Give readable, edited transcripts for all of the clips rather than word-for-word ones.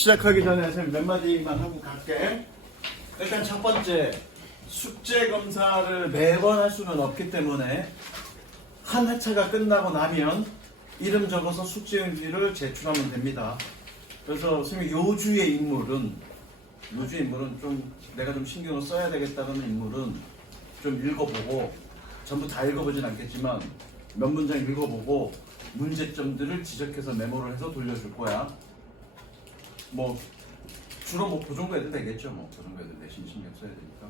시작하기 전에 선생님 몇 마디만 하고 갈게. 일단 첫 번째, 숙제 검사를 매번 할 수는 없기 때문에 한 회차가 끝나고 나면 이름 적어서 숙제용지를 제출하면 됩니다. 그래서 선생님 요 주의 인물은 좀 내가 좀 신경을 써야 되겠다는 인물은 좀 읽어보고, 전부 다 읽어보진 않겠지만 몇 문장 읽어보고 문제점들을 지적해서 메모를 해서 돌려줄 거야. 주로 그 정도 해도 되겠죠. 그 정도 해도 내신 신경 써야 되니까.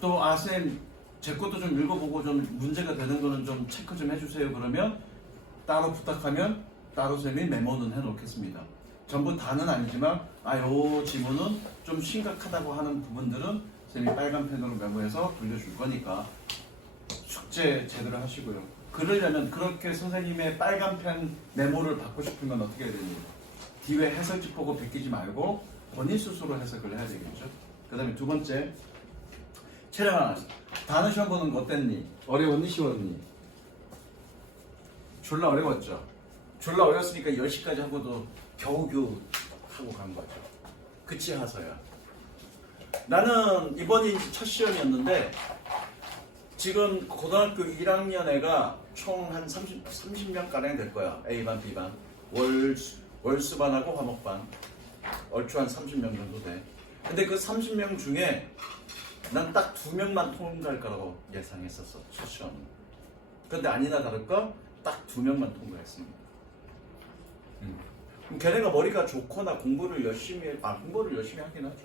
또 쌤 제 것도 좀 읽어보고 좀 문제가 되는 거는 좀 체크 좀 해주세요. 그러면 따로 부탁하면 따로 쌤이 메모는 해놓겠습니다. 전부 다는 아니지만 요 지문은 좀 심각하다고 하는 부분들은 쌤이 빨간 펜으로 메모해서 돌려줄 거니까 숙제 제대로 하시고요. 그러려면 그렇게 선생님의 빨간 펜 메모를 받고 싶으면 어떻게 해야 됩니까? 뒤에 해설지 보고 베끼지 말고 본인 스스로 해석을 해야 되겠죠. 그 다음에 두 번째, 채령아, 단어 시험 보는 거 어땠니? 어려웠니? 쉬웠니? 졸라 어려웠죠. 졸라 어려웠으니까 10시까지 하고도 겨우겨우 하고 간 거죠. 그치 하서야. 나는 이번이 첫 시험이었는데 지금 고등학교 1학년 애가 총 한 30명 가량 될 거야. A반, B반. 월수반하고 화목반. 얼추 한 30명 정도 돼. 근데 그 30명 중에 난 딱 2명만 통과할 거라고 예상했었어. 첫 시험. 근데 아니나 다를까 딱 2명만 통과했습니다. 그럼 걔네가 머리가 좋거나 공부를 열심히 하긴 하죠.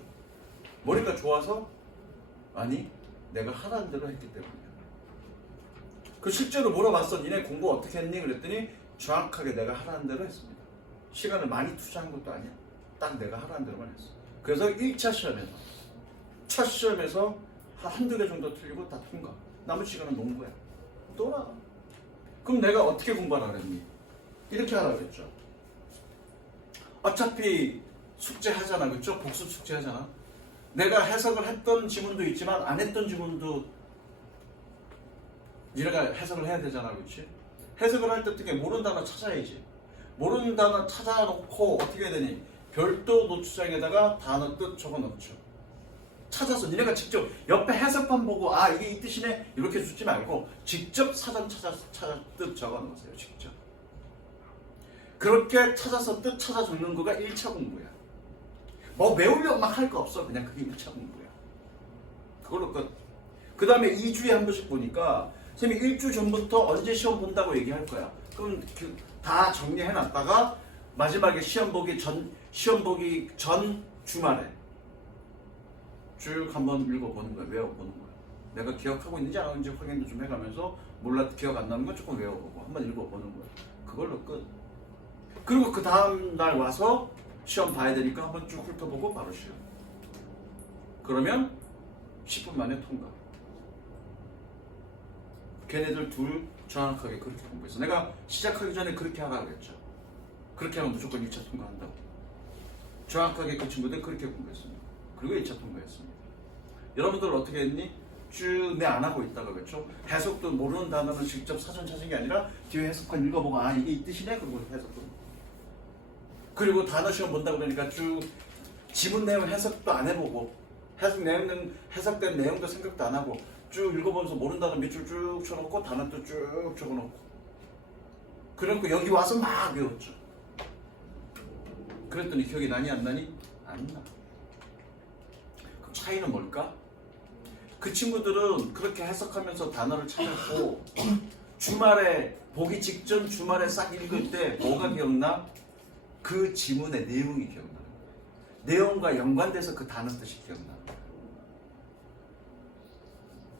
머리가 좋아서? 아니, 내가 하라는 대로 했기 때문이야. 그 실제로 물어봤어. 니네 공부 어떻게 했니? 그랬더니 정확하게 내가 하라는 대로 했습니다. 시간을 많이 투자한 것도 아니야. 딱 내가 하라는 대로만 했어. 그래서 1차 시험에서 첫 시험에서 한두 개 정도 틀리고 다 통과. 나머지 시간은 농구야. 놀아. 그럼 내가 어떻게 공부하라 그랬니? 이렇게 하라 그랬죠. 어차피 숙제 하잖아. 그렇죠? 복습 숙제 하잖아. 내가 해석을 했던 지문도 있지만 안 했던 지문도 네가 해석을 해야 되잖아. 그렇지? 해석을 할 때 어떻게 모르는 단어 찾아야지. 모르는 단어 찾아놓고 어떻게 해야 되니? 별도 노트장에다가 단어 뜻 적어놓죠. 찾아서 니네가 직접 옆에 해석판 보고 이게 이 뜻이네 이렇게 주지 말고 직접 사전 찾아 뜻 적어놓으세요. 직접. 그렇게 찾아서 뜻 찾아 적는 거가 1차 공부야. 외우려고 막 할 거 없어. 그냥 그게 1차 공부야. 그걸로 끝. 그 다음에 2주에 한 번씩 보니까 선생님이 1주 전부터 언제 시험 본다고 얘기할 거야. 그럼 다 정리해놨다가 마지막에 시험 보기 전 주말에 쭉 한번 읽어보는 거야. 외워보는 거야. 내가 기억하고 있는지 안 하는지 확인도 좀 해가면서 기억 안 나는 거 조금 외워보고 한번 읽어보는 거야. 그걸로 끝. 그리고 그 다음 날 와서 시험 봐야 되니까 한번 쭉 훑어보고 바로 시험. 그러면 10분 만에 통과. 걔네들 둘 정확하게 그렇게 공부했어. 내가 시작하기 전에 그렇게 하라고 했죠. 그렇게 하면 무조건 1차 통과한다고. 정확하게 그 친구들 그렇게 공부했습니다. 그리고 1차 통과했습니다. 여러분들 어떻게 했니? 쭉 내 안 하고 있다가 그렇죠? 해석도 모르는 단어는 직접 사전 찾은 게 아니라 뒤에 해석판 읽어보고 이게 이 뜻이네? 그리고 해석도. 그리고 단어 시험 본다고 그러니까 쭉 지문 내용 해석도 안 해보고 해석된 내용도 생각도 안 하고 쭉 읽어보면서 모르는 단어 밑줄 쭉 쳐놓고 단어도 쭉 적어놓고 그래놓고 여기 와서 막 외웠죠. 그랬더니 기억이 나니 안 나니? 안 나. 그 차이는 뭘까? 그 친구들은 그렇게 해석하면서 단어를 찾았고 주말에 보기 직전 주말에 싹 읽을 때 뭐가 기억나? 그 지문의 내용이 기억나는 거야. 내용과 연관돼서 그 단어 뜻이 기억나는 거야.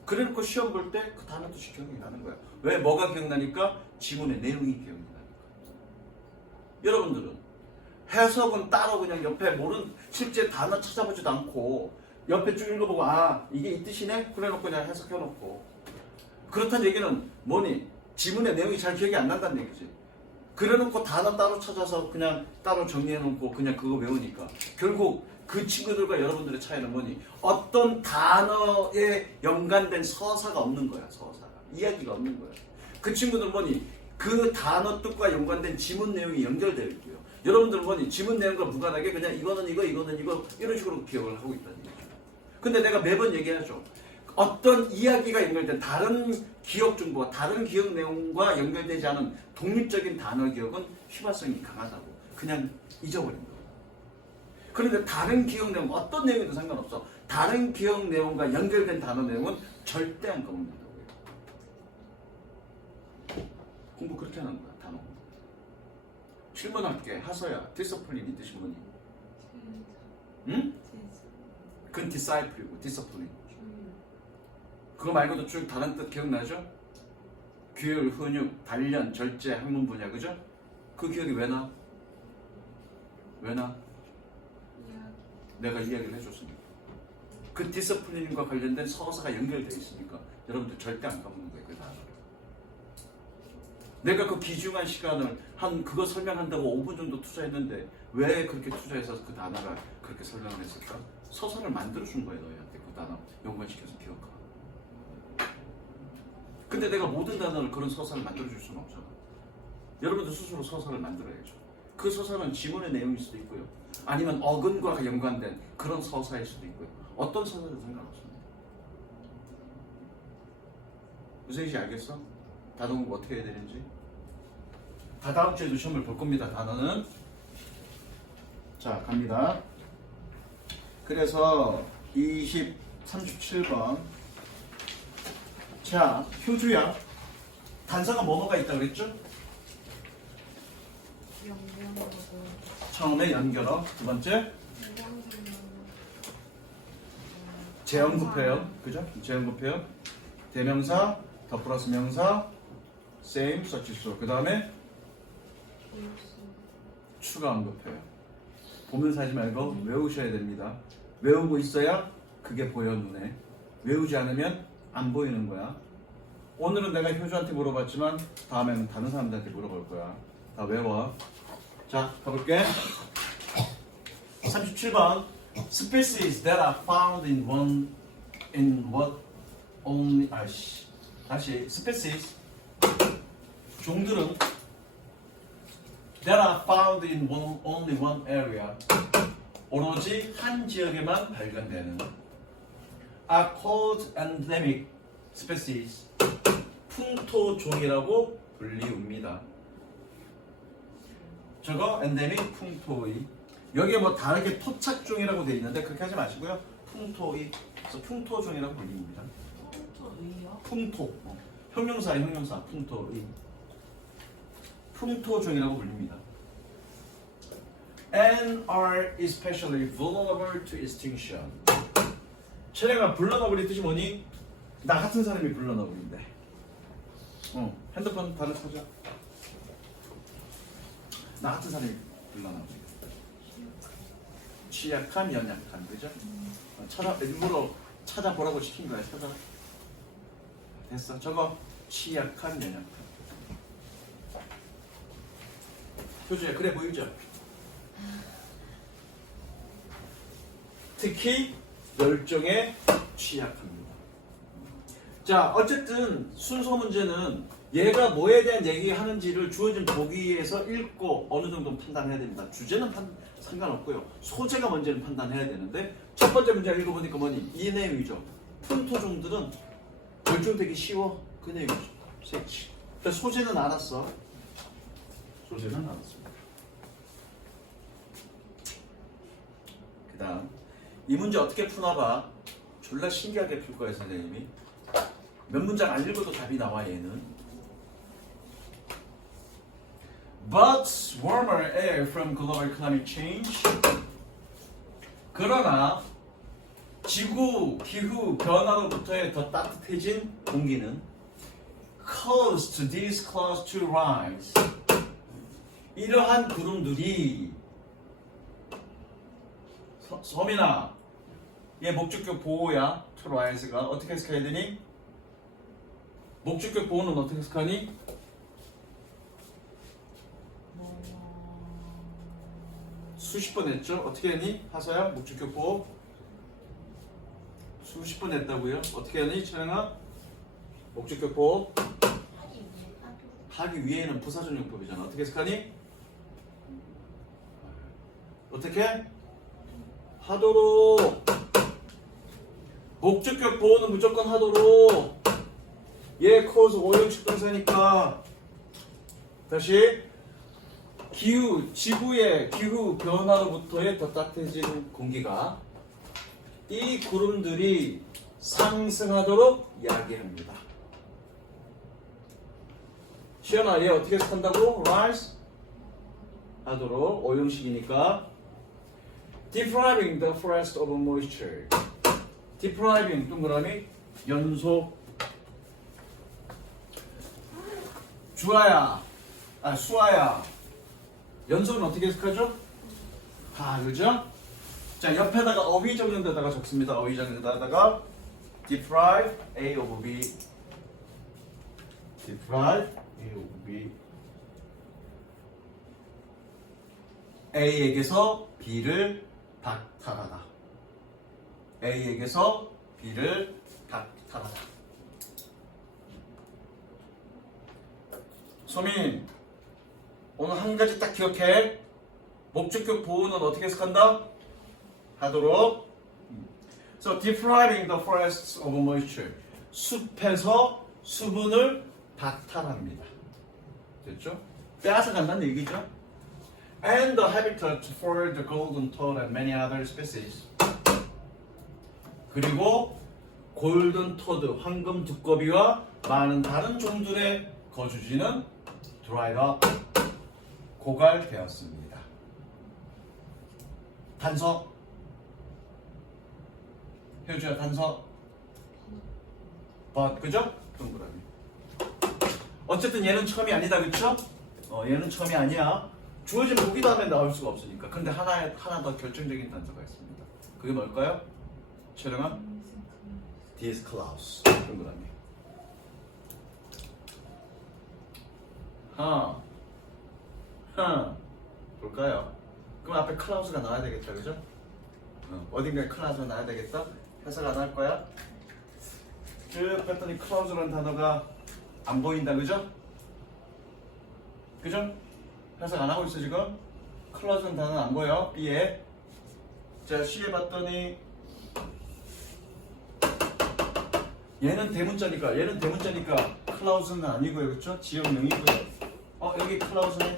그래놓고 시험 볼 때 그 단어 뜻이 기억이 나는 거야. 왜? 뭐가 기억나니까? 지문의 내용이 기억이 나는 거야. 여러분들은 해석은 따로 그냥 옆에 실제 단어 찾아보지도 않고 옆에 쭉 읽어보고 이게 이 뜻이네? 그래놓고 그냥 해석해놓고 그렇다는 얘기는 뭐니? 지문의 내용이 잘 기억이 안 난다는 얘기지. 그래놓고 단어 따로 찾아서 그냥 따로 정리해놓고 그냥 그거 외우니까 결국 그 친구들과 여러분들의 차이는 뭐니? 어떤 단어에 연관된 서사가 없는 거야. 서사가. 이야기가 없는 거야. 그 친구들은 뭐니? 그 단어 뜻과 연관된 지문 내용이 연결되어 있고요. 여러분들 뭐니 지문 내용과 무관하게 그냥 이거는 이거 이거는 이거 이런 식으로 기억을 하고 있다는 얘기죠. 근데 내가 매번 얘기하죠. 어떤 이야기가 연결된 다른 기억 정보와 다른 기억 내용과 연결되지 않은 독립적인 단어 기억은 휘발성이 강하다고 그냥 잊어버린다. 그런데 다른 기억 내용 어떤 내용이든 상관없어. 다른 기억 내용과 연결된 단어 내용은 절대 안 까먹는다고요. 공부 그렇게 하는 거야. 단어. 질문할게. 하서야. 디서플린이 뜻이 뭐니? 응? 그건 디사이플이고 디서플린. 그거 말고도 쭉 다른 뜻 기억나죠? 규율, 훈육, 단련, 절제, 학문 분야, 그죠? 그 기억이 왜 나? 왜 나? 내가 이야기를 해줬으니까. 그 디서플린과 관련된 서사가 연결되어 있으니까 여러분들 절대 안 까먹는 거예요. 그 단어를. 내가 그 귀중한 시간을 그거 설명한다고 5분 정도 투자했는데 왜 그렇게 투자해서 그 단어가 그렇게 설명을 했을까? 서사를 만들어준 거예요. 너희한테 그 단어 연관시켜서 기억하. 근데 내가 모든 단어를 그런 서사를 만들어줄 수는 없잖아. 여러분들 스스로 서사를 만들어야죠. 그 서사는 지문의 내용일 수도 있고요. 아니면 어근과 연관된 그런 서사일 수도 있고요. 어떤 서사든 상관없습니다. 유세희 씨 알겠어? 단어 공부 어떻게 해야 되는지? 다 다음 주에도 시험을 볼 겁니다. 단어는. 자, 갑니다. 그래서 37번. 자, 효주야. 단서가 뭐뭐가 있다고 그랬죠? 처음에 연결어. 두 번째 재언급해요. 그죠? 재언급해요. 대명사, 더 플러스 명사, same, such, so. 그 다음에 추가 언급해요. 보면서 하지 말고 외우셔야 됩니다. 외우고 있어야 그게 보여 눈에. 외우지 않으면 안 보이는 거야. 오늘은 내가 효주한테 물어봤지만 다음에는 다른 사람들한테 물어볼 거야. 다 외워. 자, 가볼게. 37번. Species that are found in what only 다시 species 종들은 that are found in only one area 오로지 한 지역에만 발견되는 are called endemic species 풍토종이라고 불리웁니다. 저거 endemic 풍토의 여기에 뭐 다르게 토착종이라고 되어 있는데 그렇게 하지 마시고요. 풍토의 그래서 풍토종이라고 불립니다. 풍토 형용사의 형용사 풍토의 풍토종이라고 불립니다. And are especially vulnerable to extinction. 쟤네가 vulnerable이 뜻이 뭐니? 나 같은 사람이 vulnerable인데. 핸드폰 다른 찾아. 나 같은 사람이 vulnerable. 취약한, 연약한, 그죠? 일부러 찾아보라고 시킨 거야. 찾아. 됐어. 저거 취약한, 연약한. 효주야, 그래 보이죠? 특히 멸종에 취약합니다. 자, 어쨌든 순서 문제는 얘가 뭐에 대한 얘기하는지를 주어진 보기에서 읽고 어느 정도 판단해야 됩니다. 주제는 상관없고요. 소재가 먼저는 판단해야 되는데 첫 번째 문제 읽어보니까 뭐니? 이 내용이죠. 풍토종들은 멸종되기 쉬워. 그 내용이죠. 새치. 소재는 알았어. 소재는 알았습니다. 그 다음 이 문제 어떻게 푸나봐. 졸라 신기하게 풀 거예요, 선생님이. 몇 문장 안 읽어도 답이 나와, 얘는. But warmer air from global climate change. 그러나 지구 기후 변화로부터의 더 따뜻해진 공기는 caused these clouds to rise. 이러한 구름들이 서민아, 얘 목적격 보호야. to rise가 어떻게 해석해야 되니? 목적격 보호는 어떻게 해석하니? 수십 번 했죠? 어떻게 했니? 하서야 목적격 보호 수십 번 했다고요? 어떻게 하니? 차영아 목적격 보호 하기 위해는 부사적 용법이잖아. 어떻게 해석하니? 어떻게? 하도록. 목적격 보호는 무조건 하도록. 얘 cause 오형식 동사니까. 다시 기후, 지구의 기후 변화로부터의 더 따뜻해진 공기가 이 구름들이 상승하도록 이야기합니다. 시연아, 얘 어떻게 해석한다고? rise 하도록 오형식이니까 depriving the forest of moisture. depriving 동그라미 연속. 수아야 연속은 어떻게 해석하죠? 그죠? 자, 옆에다가 어휘 적는 데다가 적습니다. 어휘 적는 데다가 deprive A of B. deprive A of B. A에게서 B를 박탈하다. A에게서 B를 박탈하다. 소민, 오늘 한 가지 딱 기억해. 목적격 보호는 어떻게 해석한다? 하도록. So, depriving the forests of moisture. 숲에서 수분을 박탈합니다. 됐죠? 빼앗아간다는 얘기죠? And the habitat for the golden toad and many other species. 그리고 골든 토드, 황금 두꺼비와 많은 다른 종들의 거주지는 dried up, 고갈되었습니다. 단서. 효주야, 단서. but, 그죠? 동그라미. 어쨌든 얘는 처음이 아니다, 그쵸? 얘는 처음이 아니야. 주어진 보기 다음에 나올 수가 없으니까. 근데 하나 더 결정적인 단서가 있습니다. 그게 뭘까요? 촬영아? These clouds. 동그라미. 볼까요? 그럼 앞에 clouds가 나와야 되겠다, 그죠? 어딘가에 clouds가 나와야 되겠다? 해석 안 할 거야? 쭉 봤더니 clouds라는 단어가 안 보인다, 그죠? 그죠? 해석 안 하고 있어, 지금? clouds라는 단어는 안 보여, B에. 자, C에 봤더니 얘는 대문자니까 clouds는 아니고요, 그쵸? 지역명이고요. 여기 clouds네.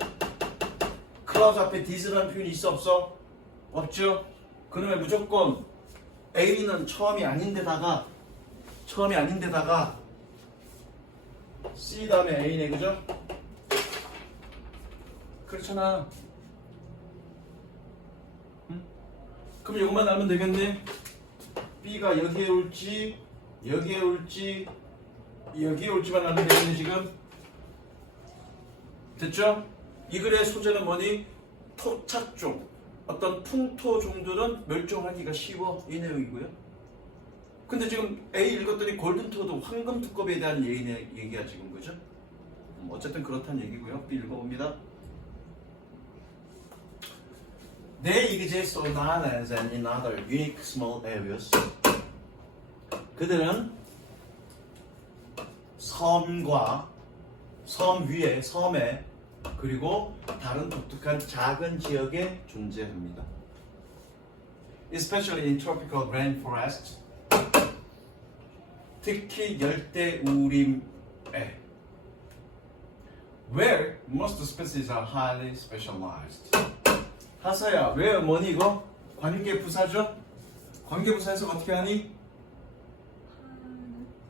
clouds 앞에 this라는 표현이 있어, 없어? 없죠? 그러면 무조건 A는 처음이 아닌데다가 C 다음에 A네, 그죠? 그렇잖아. 응? 그럼 이것만 알면 되겠네. B가 여기에 올지 여기에 올지만 알면 되겠네, 지금. 됐죠? 이 글의 소재는 뭐니? 토착종, 어떤 풍토종들은 멸종하기가 쉬워, 이 내용이고요. 근데 지금 A 읽었더니 골든토드, 황금 두꺼비에 대한 얘기야 지금, 그죠? 어쨌든 그렇다는 얘기고요. B 읽어봅니다. They exist on islands and in other unique small areas. 그들은 섬 위에, 섬에, 그리고 다른 독특한 작은 지역에 존재합니다. Especially in tropical rainforests. 특히 열대우림에. Where most species are highly specialized. 하서야, where 뭐니 이거? 관계부사죠? 관계부사에서 어떻게 하니?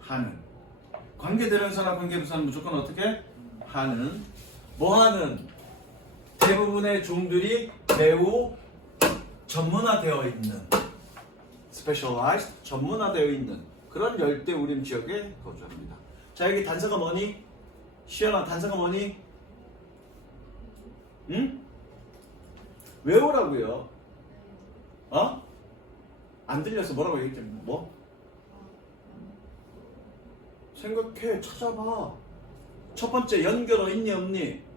하는. 관계대명사나 관계부사는 무조건 어떻게? 하는. 뭐하는? 대부분의 종들이 매우 전문화되어 있는, specialized, 전문화되어 있는 그런 열대우림 지역에 거주합니다. 자, 여기 단서가 뭐니? 시연아, 단서가 뭐니? 응? 외우라고요. 안 들려서 뭐라고 얘기했지? 뭐? 생각해, 찾아봐. 첫 번째, 연결어 있니 없니?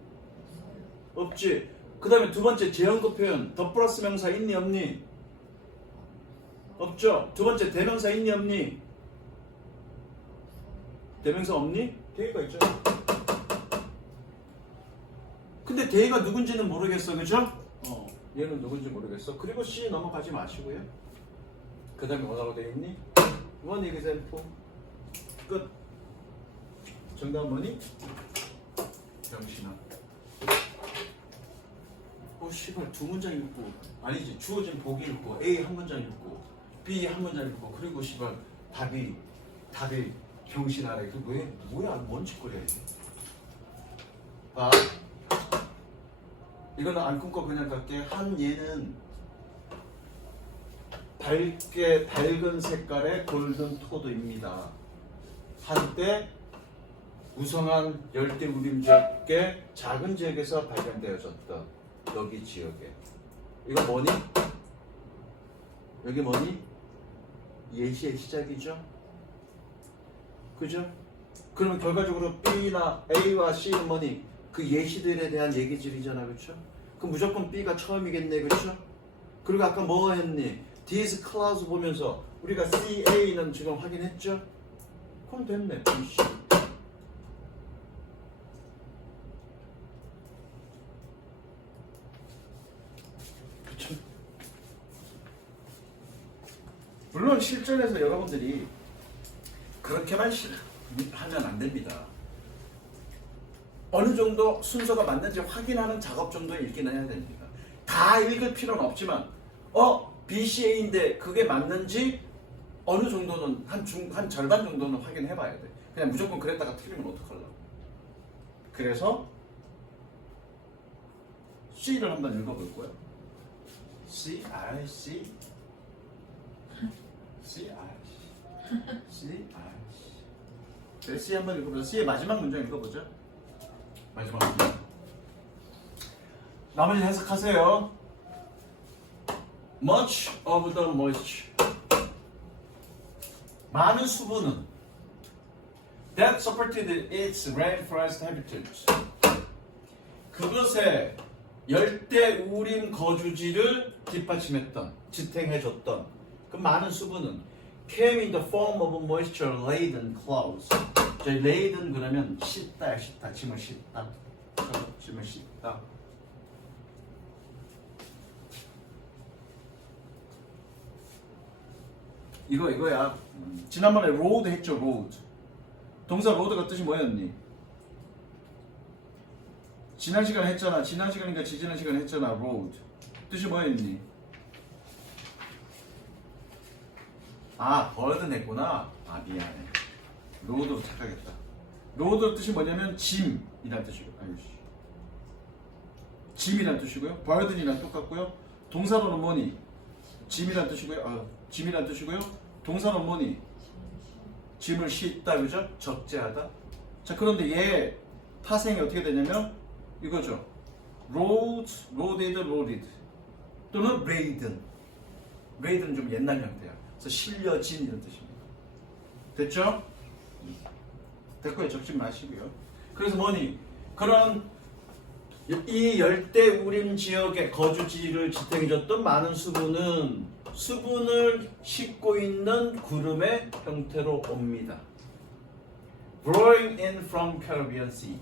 없지. 그 다음에 두 번째, 제형급 표현, 더 플러스 명사 있니 없니? 없죠. 두 번째, 대명사 있니 없니? 대명사 없니? 대의가 있죠. 근데 대의가 누군지는 모르겠어, 그죠? 얘는 누군지 모르겠어. 그리고 C 넘어가지 마시고요. 그 다음에 뭐라고 되어 있니? One example. 끝. 정답은 뭐니? 병신아. 씨발 두 문장 읽고 아니지 주어진 보기 읽고 A 한 문장 읽고 B 한 문장 읽고 그리고 씨발 답이 병신아래. 그 뭐야 뭔 짓거리야 이게. 봐. 이거는 안 끊고 그냥 갈게. 한 얘는 밝은 색깔의 골든 토드입니다. 한때 우성한 열대 우림 지역의 작은 지역에서 발견되어졌던 여기 지역에. 이거 뭐니? 여기 뭐니? 예시의 시작이죠. 그죠? 그럼 결과적으로 B나 A와 C는 뭐니? 그 예시들에 대한 얘기들이잖아, 그렇죠? 그럼 무조건 B가 처음이겠네, 그렇죠? 그리고 아까 뭐 했니? These clouds 보면서 우리가 CA는 지금 확인했죠? 그럼 됐네, B, C. 그렇죠? 물론 실전에서 여러분들이 그렇게만 하면 안 됩니다. 어느 정도 순서가 맞는지 확인하는 작업 정도 읽기는 해야 됩니다. 다 읽을 필요는 없지만 BCA인데 그게 맞는지 어느 정도는 한 절반 정도는 확인해 봐야 돼. 그냥 무조건 그랬다가 틀리면 어떡하려고. 그래서 C를 한번 읽어볼 거예요. C, R, C C, R, C C, R, C. C 한번 읽어보자. C의 마지막 문장 읽어보자. 마지막 문장. 나머지 해석하세요. Much of the moisture. 많은 수분은 that supported its rainforest habitats. 그것의 열대 우림 거주지를 뒷받침했던, 지탱해줬던 그 많은 수분은 came in the form of moisture-laden clouds. 저희 laden 그러면 씻다야, 씻다. 짐을 씻다. 짐을 씻다. 이거야. 지난번에 road 했죠, road. 동사 road가 뜻이 뭐였니? 지난 시간에 했잖아. 지난 시간인가 지지난 시간에 했잖아, road. 뜻이 뭐였니? burden 했구나. 미안해. road로 착각했다. road 뜻이 뭐냐면 짐이란 뜻이고, 짐이란 뜻이고요. burden이랑 똑같고요. 동사로는 뭐니? 짐이란 뜻이고요. 짐이란 뜻이고요. 동사는 뭐니? 짐을 싣다, 그죠? 적재하다. 자, 그런데 얘 파생이 어떻게 되냐면 이거죠. loaded, loaded 또는 laden. laden은 좀 옛날 형태야. 그래서 실려진 이런 뜻입니다. 됐죠? 됐고요. 적지 마시고요. 그래서 뭐니? 그런 이 열대 우림 지역의 거주지를 지탱해줬던 많은 수분을 싣고 있는 구름의 형태로 옵니다. Blowing in from Caribbean Sea.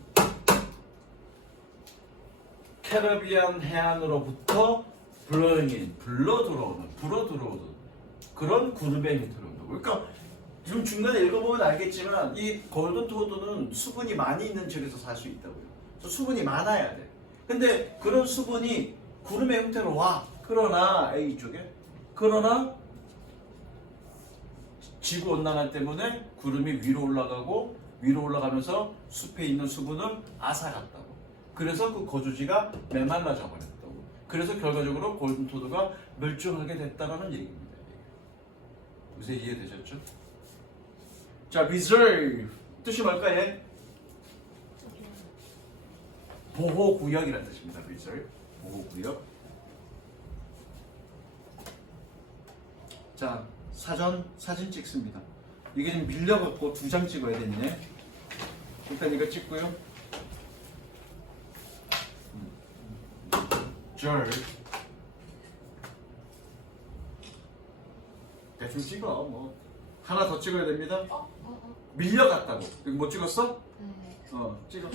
캐리비안 해안으로부터 blowing in, 불어 들어오는 그런 구름의 형태로 온다고. 그러니까 지금 중간에 읽어보면 알겠지만 이 골든 토드는 수분이 많이 있는 지역에서 살 수 있다고요. 그래서 수분이 많아야 돼. 근데 그런 수분이 구름의 형태로 와. 그러나 그러나 지구 온난화 때문에 구름이 위로 올라가면서 숲에 있는 수분을 앗아갔다고. 그래서 그 거주지가 메말라져 버렸다고. 그래서 결과적으로 골든 토드가 멸종하게 됐다라는 얘기입니다. 요새 이해되셨죠? 자, reserve 뜻이 뭘까 얘? 보호구역이라는 뜻입니다. reserve 보호구역. 자, 사진 찍습니다. 이게 지금 밀려갖고 2장 찍어야 되네. 일단 이거 찍고요. 대충 찍어. 뭐 하나 더 찍어야 됩니다. 밀려갔다고. 이거 못 찍었어? 네. 찍어.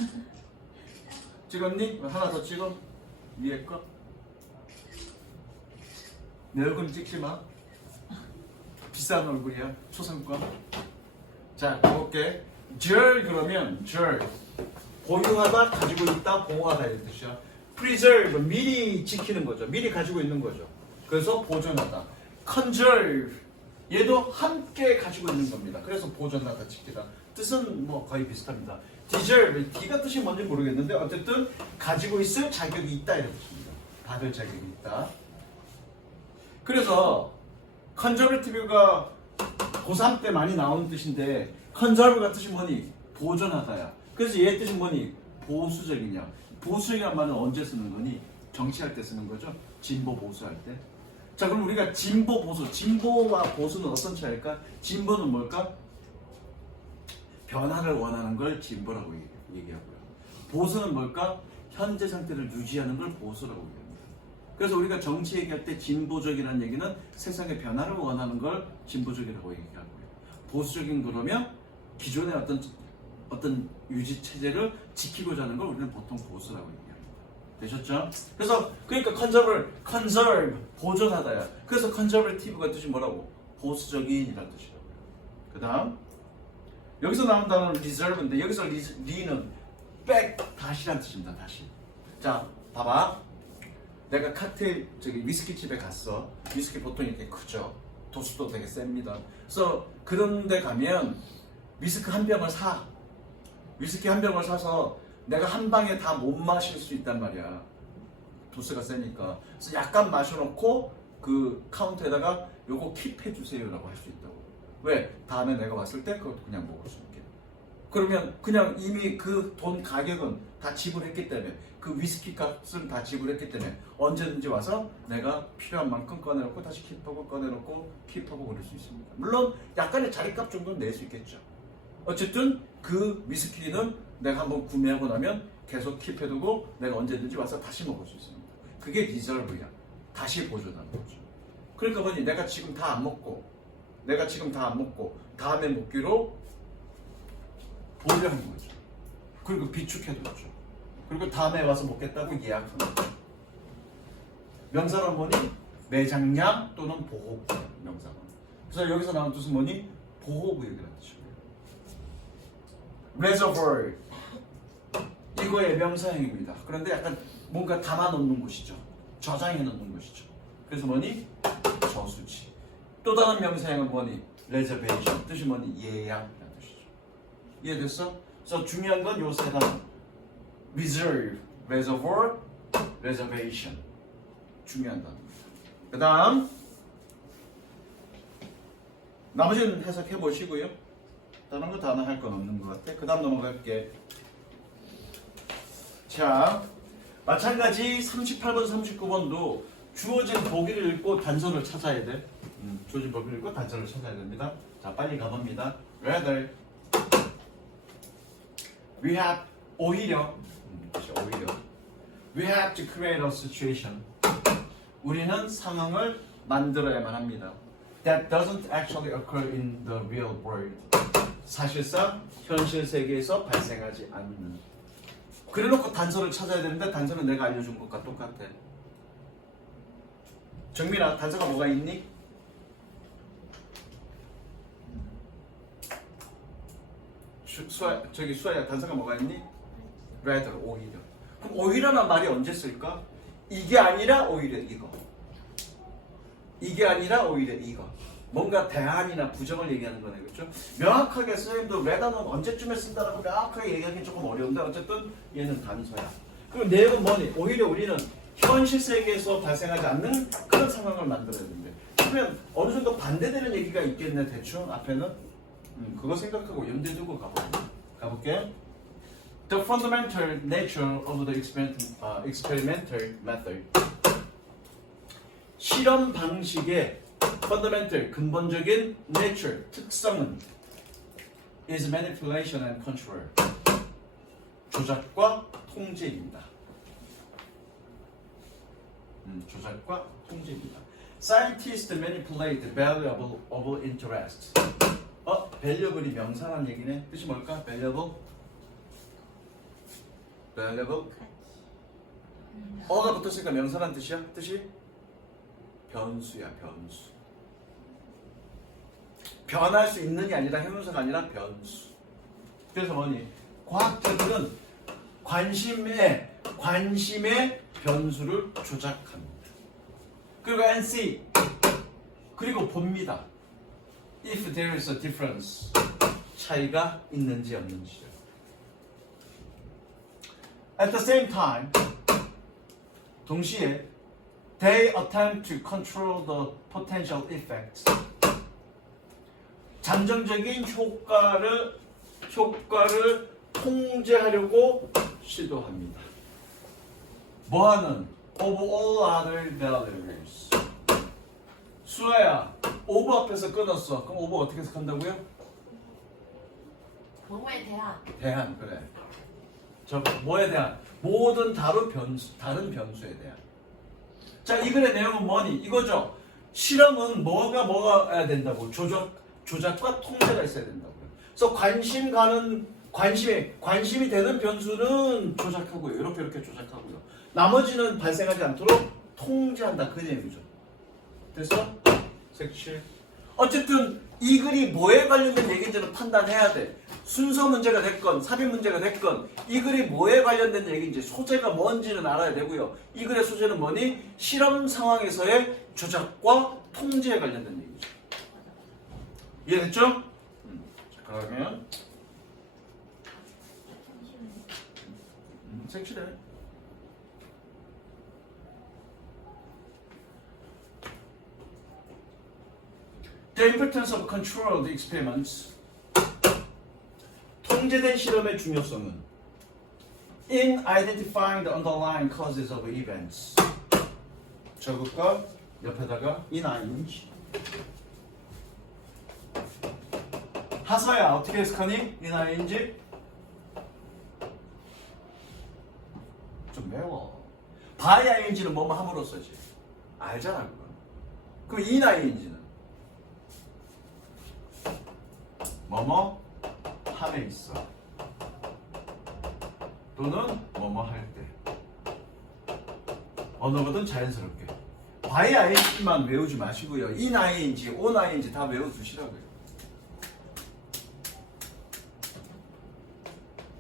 찍었니? 하나 더 찍어. 위에 거. 내 얼굴 찍지 마. 비싼 얼굴이야. 초상권. 자, 볼게. 절 그러면 절 보유하다, 가지고 있다, 보호하다 이런 뜻이야. preserve 미리 지키는 거죠. 미리 가지고 있는 거죠. 그래서 보존하다. conserve 얘도 함께 가지고 있는 겁니다. 그래서 보존하다, 지키다. 뜻은 뭐 거의 비슷합니다. deserve D가 뜻이 뭔지 모르겠는데 어쨌든 가지고 있을 자격이 있다 이런 뜻입니다. 받을 자격이 있다. 그래서 conservative가 고3 때 많이 나오는 뜻인데 conserve가 뜻이 뭐니? 보존하다야. 그래서 얘 뜻이 뭐니? 보수적이냐. 보수적이란 말은 언제 쓰는 거니? 정치할 때 쓰는 거죠. 진보 보수할 때. 자, 그럼 우리가 진보 보수, 진보와 보수는 어떤 차이일까? 진보는 뭘까? 변화를 원하는 걸 진보라고 얘기하고요. 보수는 뭘까? 현재 상태를 유지하는 걸 보수라고 얘기합니다. 그래서 우리가 정치 얘기할 때 진보적이라는 얘기는 세상의 변화를 원하는 걸 진보적이라고 얘기하고요. 보수적인 그러면 기존의 어떤 유지 체제를 지키고자 하는 걸 우리는 보통 보수라고 얘기합니다. 되셨죠? 그래서 그러니까 conserve 보존하다야. 그래서 conservative가 뜻이 뭐라고? 보수적인이라는 뜻이라고요. 그다음 여기서 나온 단어는 reserve인데 여기서 re는 back 다시란 뜻입니다. 다시. 자, 봐봐. 내가 칵테일 위스키 집에 갔어. 위스키 보통 이렇게 크죠. 도수도 되게 셉니다. 그래서 그런 데 가면 위스키 한 병을 사. 위스키 한 병을 사서 내가 한 방에 다 못 마실 수 있단 말이야. 도수가 세니까. 그래서 약간 마셔놓고 그 카운터에다가 요거 킵해 주세요라고 할 수 있다고. 왜? 다음에 내가 왔을 때 그것도 그냥 먹을 수 있게. 그러면 그냥 이미 그 돈 가격은 다 지불했기 때문에 그 위스키 값은 다 지불했기 때문에 언제든지 와서 내가 필요한 만큼 꺼내놓고 다시 킵하고 꺼내놓고 킵하고 그럴 수 있습니다. 물론 약간의 자리값 정도는 낼 수 있겠죠. 어쨌든 그 위스키는 내가 한번 구매하고 나면 계속 킵해두고 내가 언제든지 와서 다시 먹을 수 있습니다. 그게 리저브야. 다시 보존하는 거죠. 그러니까 뭐니? 내가 지금 다 안 먹고 다음에 먹기로 보류하는 거죠. 그리고 비축해두죠. 그리고 다음에 와서 먹겠다고 예약하는 거죠. 명사는 뭐니? 매장량 또는 보호구 명사는. 그래서 여기서 나온 뜻은 뭐니? 보호구역이라는 뜻이고요. reservoir 이거의 명사형입니다. 그런데 약간 뭔가 담아놓는 곳이죠. 저장해놓는 곳이죠. 그래서 뭐니? 저수지. 또 다른 명사형은 뭐니? reservation 뜻이 뭐니? 예약이라는 뜻이죠. 이해됐어? 그래서 중요한 건 요 세 단어 reserve, reservoir, reservation 중요한 단어입니다. 그 다음 나머지는 해석해 보시고요. 다른 거 단어 할 건 없는 것 같아. 그 다음 넘어갈게. 자, 마찬가지 38번, 39번도 주어진 보기를 읽고 단서를 찾아야 돼. 주어진 보기를 읽고 단서를 찾아야 됩니다. 자, 빨리 가봅니다. Rather, we have 오히려 we have to create a situation. 우리는 상황을 만들어야만 합니다. That doesn't actually occur in the real world. 사실상 현실 세계에서 발생하지 않는. 그래놓고 단서를 찾아야 되는데 단서는 내가 알려준 것과 똑같아. 정민아, 단서가 뭐가 있니? 수아야, 단서가 뭐가 있니? rather, 오히려. 그럼 오히려란 말이 언제 쓸까? 이게 아니라 오히려 이거. 이게 아니라 오히려 이거. 뭔가 대안이나 부정을 얘기하는 거네, 그렇죠? 명확하게 선생님도 rather는 언제쯤에 쓴다라고 명확하게 얘기하기 조금 어려운데 어쨌든 얘는 단서야. 그럼 내용은 뭐니? 오히려 우리는 현실 세계에서 발생하지 않는 그런 상황을 만들어야 되는데 그러면 어느 정도 반대되는 얘기가 있겠네, 대충 앞에는. 그거 생각하고 염두에 두고 가볼게. The fundamental nature of the experimental method. 실험 방식의 fundamental, 근본적인 nature, 특성은 is manipulation and control. 조작과 통제입니다. 조작과 통제입니다. Scientists manipulate valuable of interest. valuable이 명사란 얘기네. 뜻이 뭘까? valuable? valuable? 어가 붙었으니까 명사란 뜻이야? 뜻이? 변수야, 변수. 변할 수 있는이 아니라 형용사가 아니라 변수. 그래서 뭐니? 과학자들은 관심의 변수를 조작합니다. 그리고 NC 그리고 봅니다. If there is a difference, 차이가 있는지 없는지를. At the same time, 동시에 they attempt to control the potential effects. 잠정적인 효과를 통제하려고 시도합니다. 뭐하는? Of all other values. 수아야, over 앞에서 끊었어. 그럼 over 어떻게 해석한다고요? 뭐에 대한 대한, 그래. 저 뭐에 대한? 모든 다른 변수에 대한. 자, 이 글의 내용은 뭐니? 이거죠. 실험은 뭐가 해야 된다고? 조작과 통제가 있어야 된다고요. 그래서 관심이 되는 변수는 조작하고요. 이렇게 조작하고요. 나머지는 발생하지 않도록 통제한다. 그 내용이죠. 그래서 색칠. 어쨌든 이 글이 뭐에 관련된 얘기인지는 판단해야 돼. 순서 문제가 됐건 삽입 문제가 됐건 이 글이 뭐에 관련된 얘기인지 소재가 뭔지는 알아야 되고요. 이 글의 소재는 뭐니? 실험 상황에서의 조작과 통제에 관련된 얘기죠. 이해됐죠? 자, 그러면 색칠해. The importance of controlled experiments. 통제된 실험의 중요성은 in identifying the underlying causes of events. 저것과 옆에다가 ining. 하서야 어떻게 해석하니? ining? 좀 매워. by ing는 뭐뭐 함으로써지. 알잖아 그건. 그럼 ining는 뭐뭐 함에 있어. 또는 뭐뭐 할 때. 언어거든 자연스럽게. by ing만 외우지 마시고요. in ing, on ing 다 외워두시라고요.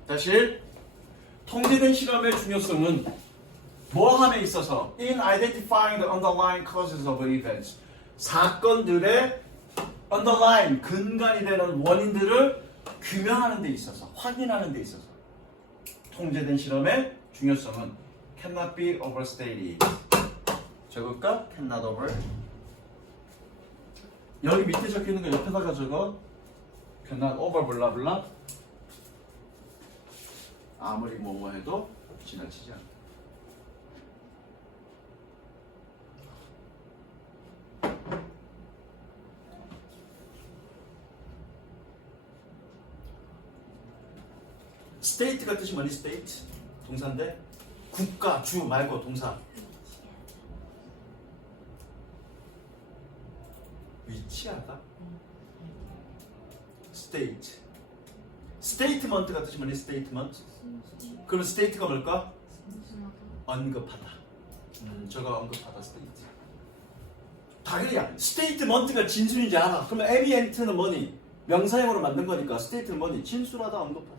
다시 통제된 실험의 중요성은 뭐함에 있어서 in identifying the underlying causes of events. 사건들의 underline, 근간이 되는 원인들을 규명하는 데 있어서, 확인하는 데 있어서 통제된 실험의 중요성은 cannot be overstated. 저것과 cannot over. 여기 밑에 적혀있는 거 옆에다가 적어. cannot over 블라블라. 아무리 뭐뭐 해도 지나치지 않아. state가 뜻이 뭐니? state 동사인데 국가, 주 말고 동사. 위치하다. state. statement가 뜻이 뭐니? statement. 그럼 state가 뭘까? 언급하다. 저거 언급하다 state. 당연히 statement가 진술인지 알아. 그러면 evident는 뭐니? 명사형으로 만든 거니까 state는 뭐니? 진술하다, 언급하다.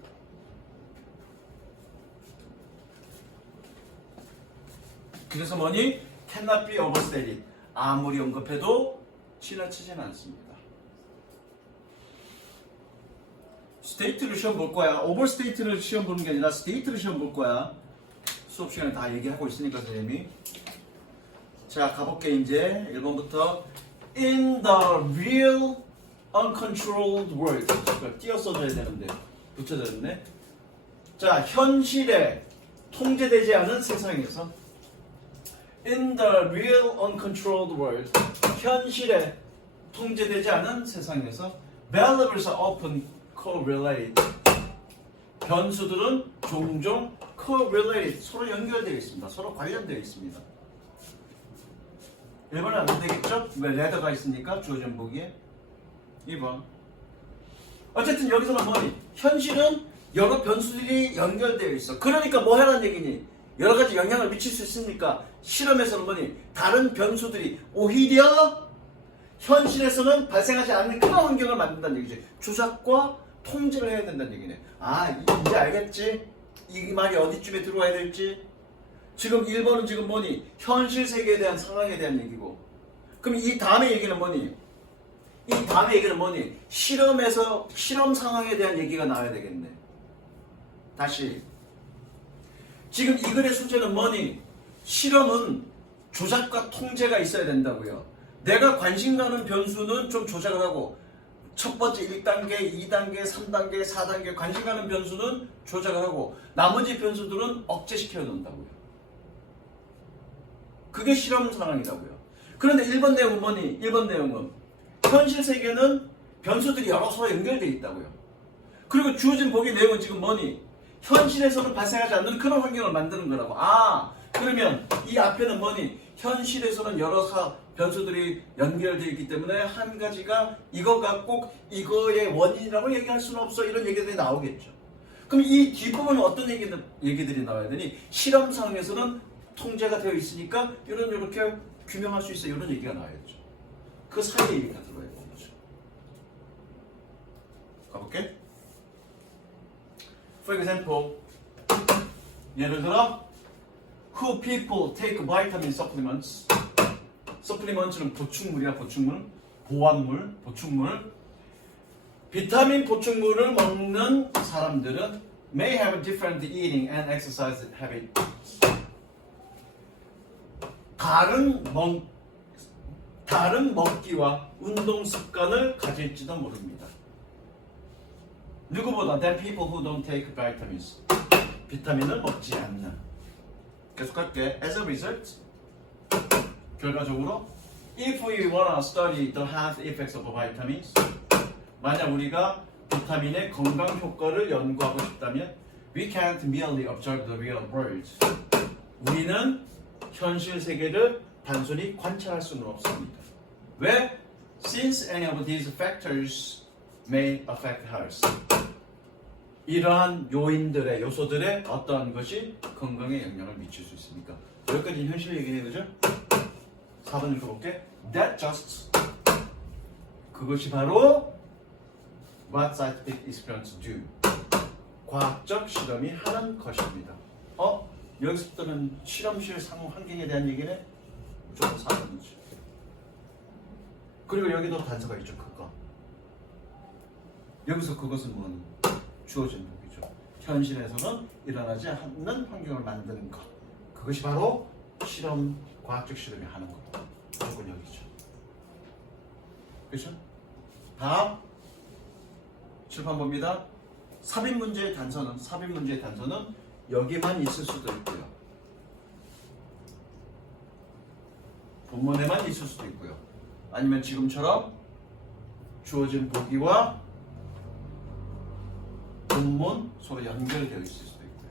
그래서 뭐니? cannot be overstated. 아무리 언급해도 지나치진 않습니다. state를 시험 볼 거야. overstate를 시험 보는 게 아니라 state를 시험 볼 거야. 수업 시간에 다 얘기하고 있으니까 선생님이. 자, 가볼게 이제 1번부터 in the real uncontrolled world. 띄어 써줘야 되는데 붙여야 되는데. 자, 현실에 통제되지 않은 세상에서 in the real uncontrolled world. 현실에 통제되지 않은 세상에서 variables are often correlated. 변수들은 종종 correlated. 서로 연결되어 있습니다. 서로 관련되어 있습니다. 1번은 안 되겠죠? 왜 레더가 있으니까 주어진 보기에 2번. 어쨌든 여기서는 뭐니? 현실은 여러 변수들이 연결되어 있어. 그러니까 뭐 하라는 얘기니? 여러 가지 영향을 미칠 수 있으니까 실험에서는 뭐니? 다른 변수들이 오히려 현실에서는 발생하지 않는 그런 환경을 만든다는 얘기지. 조작과 통제를 해야 된다는 얘기네. 아, 이제 알겠지? 이 말이 어디쯤에 들어와야 될지? 지금 1번은 지금 뭐니? 현실 세계에 대한 상황에 대한 얘기고. 그럼 이 다음에 얘기는 뭐니? 이 다음에 얘기는 뭐니? 실험에서, 실험 상황에 대한 얘기가 나와야 되겠네. 다시. 지금 이 글의 숙제는 뭐니? 실험은 조작과 통제가 있어야 된다고요. 내가 관심 가는 변수는 좀 조작을 하고, 첫 번째 1단계, 2단계, 3단계, 4단계 관심 가는 변수는 조작을 하고, 나머지 변수들은 억제시켜 놓는다고요. 그게 실험 상황이라고요. 그런데 1번 내용은 뭐니? 1번 내용은 현실 세계는 변수들이 여러 서로 연결되어 있다고요. 그리고 주어진 보기 내용은 지금 뭐니? 현실에서는 발생하지 않는 그런 환경을 만드는 거라고. 아, 그러면 이 앞에는 뭐니? 현실에서는 여러 변수들이 연결되어 있기 때문에 한 가지가 이거가 꼭 이거의 원인이라고 얘기할 수는 없어. 이런 얘기들이 나오겠죠. 그럼 이 뒷부분은 어떤 얘기들이 나와야 되니? 실험 상황에서는 통제가 되어 있으니까 이렇게 규명할 수 있어. 이런 얘기가 나와야죠. 그 사이에 얘기가 들어야 되는 거죠. 가볼게. For example, 예를 들어 Who people take vitamin supplements? supplements는 보충물이야. 보충물, 보완물, 보충물. 비타민 보충물을 먹는 사람들은 may have different eating and exercise habits. 다른 먹기와 운동 습관을 가질지도 모릅니다. 누구보다 than people who don't take vitamins. 비타민을 먹지 않는. 계속할게. As a result, 결과적으로 if we wanna study the health effects of vitamins, 만약 우리가 비타민의 건강 효과를 연구하고 싶다면 we can't merely observe the real world. 우리는 현실 세계를 단순히 관찰할 수는 없습니다. 왜? Since any of these factors may affect health. 이러한 요소들의 어떠한 것이 건강에 영향을 미칠 수 있습니까? 여기까지 현실 얘기네, 그죠? 4번 읽어볼게. That just. 그것이 바로 what scientific experiments do. 과학적 실험이 하는 것입니다. 여기서부터는 실험실 상호 환경에 대한 얘기네? 무조건 4번이지. 그리고 여기도 단서가 있죠, 그거. 여기서 그것은 뭐니? 주어진 복이죠. 현실에서는 일어나지 않는 환경을 만드는 것. 그것이 바로 실험, 과학적 실험이 하는 것. 무조건 여기죠. 그렇죠? 다음 7번 봅니다. 삽입 문제의 단서는 여기만 있을 수도 있고요. 본문에만 있을 수도 있고요. 아니면 지금처럼 주어진 보기와 본문 서로 연결되어 있을 수도 있고요.